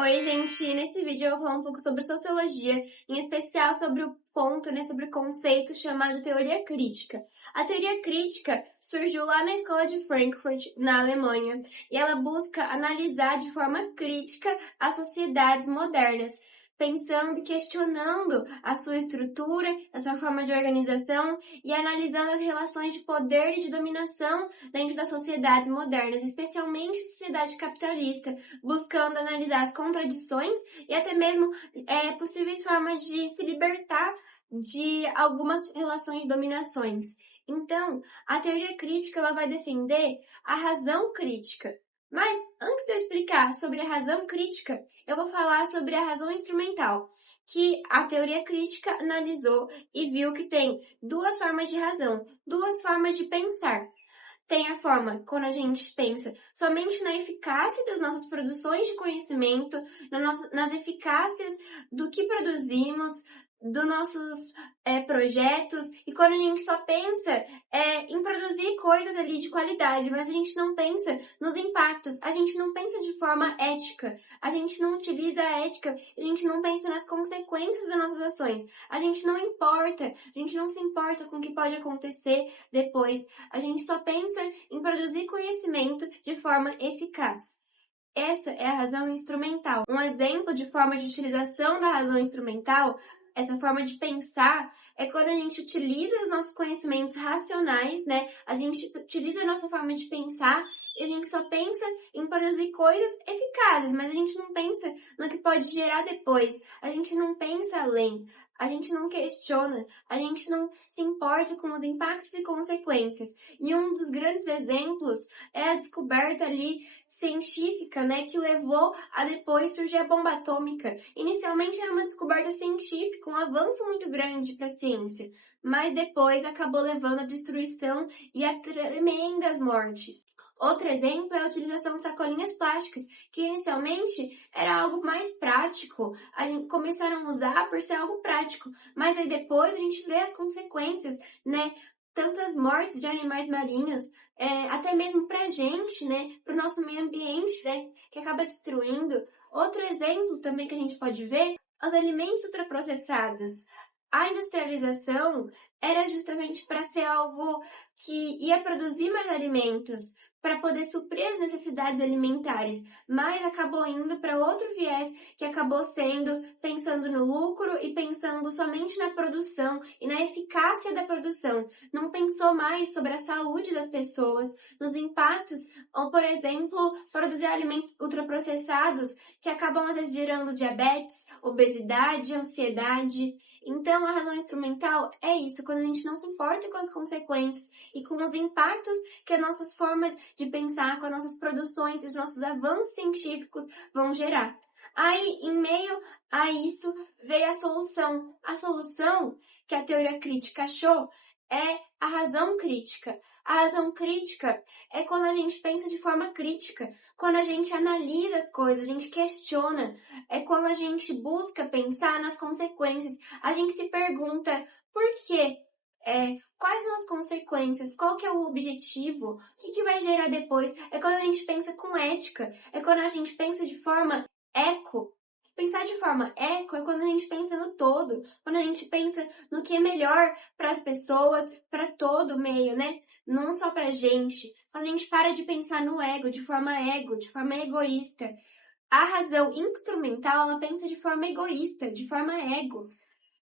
Oi, gente! Nesse vídeo eu vou falar um pouco sobre sociologia, em especial sobre o ponto, sobre o conceito chamado teoria crítica. A teoria crítica surgiu lá na escola de Frankfurt, na Alemanha, e ela busca analisar de forma crítica as sociedades modernas, pensando e questionando a sua estrutura, a sua forma de organização e analisando as relações de poder e de dominação dentro das sociedades modernas, especialmente a sociedade capitalista, buscando analisar as contradições e até mesmo possíveis formas de se libertar de algumas relações de dominações. Então, a teoria crítica ela vai defender a razão crítica. Mas, antes de eu explicar sobre a razão crítica, eu vou falar sobre a razão instrumental, que a teoria crítica analisou e viu que tem duas formas de razão, duas formas de pensar. Tem a forma quando a gente pensa somente na eficácia das nossas produções de conhecimento, nas eficácias do que produzimos, dos nossos projetos, e quando a gente só pensa em produzir coisas ali de qualidade, mas a gente não pensa nos impactos, a gente não pensa de forma ética, a gente não utiliza a ética, a gente não pensa nas consequências das nossas ações, a gente não importa, a gente não se importa com o que pode acontecer depois, a gente só pensa em produzir conhecimento de forma eficaz. Essa é a razão instrumental. Um exemplo de forma de utilização da razão instrumental, essa forma de pensar, é quando a gente utiliza os nossos conhecimentos racionais, A gente utiliza a nossa forma de pensar e a gente só pensa em produzir coisas eficazes, mas a gente não pensa no que pode gerar depois, a gente não pensa além, a gente não questiona, a gente não se importa com os impactos e consequências. E um dos grandes exemplos é a descoberta ali científica, que levou a depois surgir a bomba atômica. Inicialmente era uma descoberta científica, um avanço muito grande para a ciência, mas depois acabou levando à destruição e a tremendas mortes. Outro exemplo é a utilização de sacolinhas plásticas, que inicialmente era algo mais prático, começaram a usar por ser algo prático, mas aí depois a gente vê as consequências, tantas mortes de animais marinhos, até mesmo pra gente, pro nosso meio ambiente, que acaba destruindo. Outro exemplo também que a gente pode ver, os alimentos ultraprocessados. A industrialização era justamente para ser algo que ia produzir mais alimentos, para poder suprir as necessidades alimentares, mas acabou indo para outro viés, que acabou sendo pensando no lucro e pensando somente na produção e na eficácia da produção. Não pensou mais sobre a saúde das pessoas, nos impactos, ou, por exemplo, produzir alimentos ultraprocessados que acabam às vezes gerando diabetes, obesidade, ansiedade. Então, a razão instrumental é isso, quando a gente não se importa com as consequências e com os impactos que as nossas formas de pensar, com as nossas produções e os nossos avanços científicos vão gerar. Aí, em meio a isso, veio a solução. A solução que a teoria crítica achou é a razão crítica. A razão crítica é quando a gente pensa de forma crítica, quando a gente analisa as coisas, a gente questiona, é quando a gente busca pensar nas consequências, a gente se pergunta por quê? Quais são as consequências? Qual que é o objetivo? O que vai gerar depois? É quando a gente pensa com ética, é quando a gente pensa de forma eco. Pensar de forma eco é quando a gente pensa no todo, quando a gente pensa no que é melhor para as pessoas, para todo o meio, Não só para a gente. Quando a gente para de pensar no ego, de forma egoísta. A razão instrumental, ela pensa de forma egoísta, de forma ego.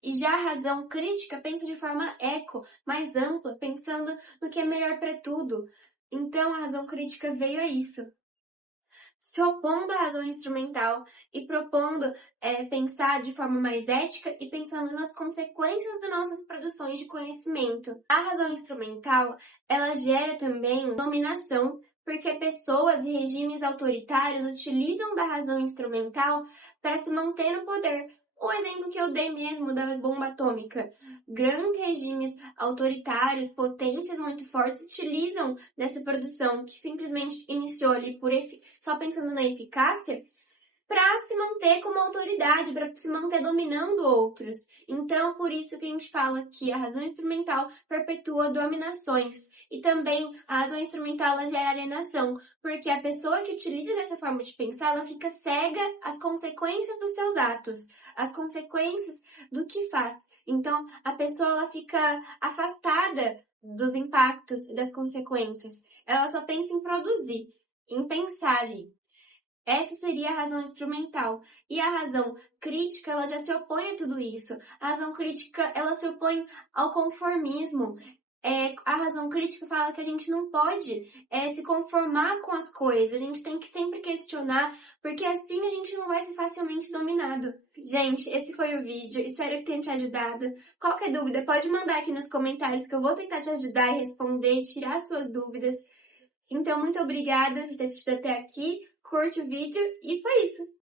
E já a razão crítica pensa de forma eco, mais ampla, pensando no que é melhor para tudo. Então, a razão crítica veio a isso, se opondo à razão instrumental e propondo pensar de forma mais ética e pensando nas consequências das nossas produções de conhecimento. A razão instrumental, ela gera também dominação, porque pessoas e regimes autoritários utilizam da razão instrumental para se manter no poder. Um exemplo que eu dei mesmo da bomba atômica. Grandes regimes autoritários, potências muito fortes, utilizam dessa produção que simplesmente iniciou ali só pensando na eficácia, para se manter como autoridade, para se manter dominando outros. Então, por isso que a gente fala que a razão instrumental perpetua dominações. E também a razão instrumental ela gera alienação, porque a pessoa que utiliza dessa forma de pensar, ela fica cega às consequências dos seus atos, às consequências do que faz. Então, a pessoa ela fica afastada dos impactos e das consequências. Ela só pensa em produzir, em pensar ali. Essa seria a razão instrumental. E a razão crítica, ela já se opõe a tudo isso. A razão crítica, ela se opõe ao conformismo. A razão crítica fala que a gente não pode se conformar com as coisas. A gente tem que sempre questionar, porque assim a gente não vai ser facilmente dominado. Gente, esse foi o vídeo. Espero que tenha te ajudado. Qualquer dúvida, pode mandar aqui nos comentários que eu vou tentar te ajudar e responder, tirar suas dúvidas. Então, muito obrigada por ter assistido até aqui. Curte o vídeo e foi isso!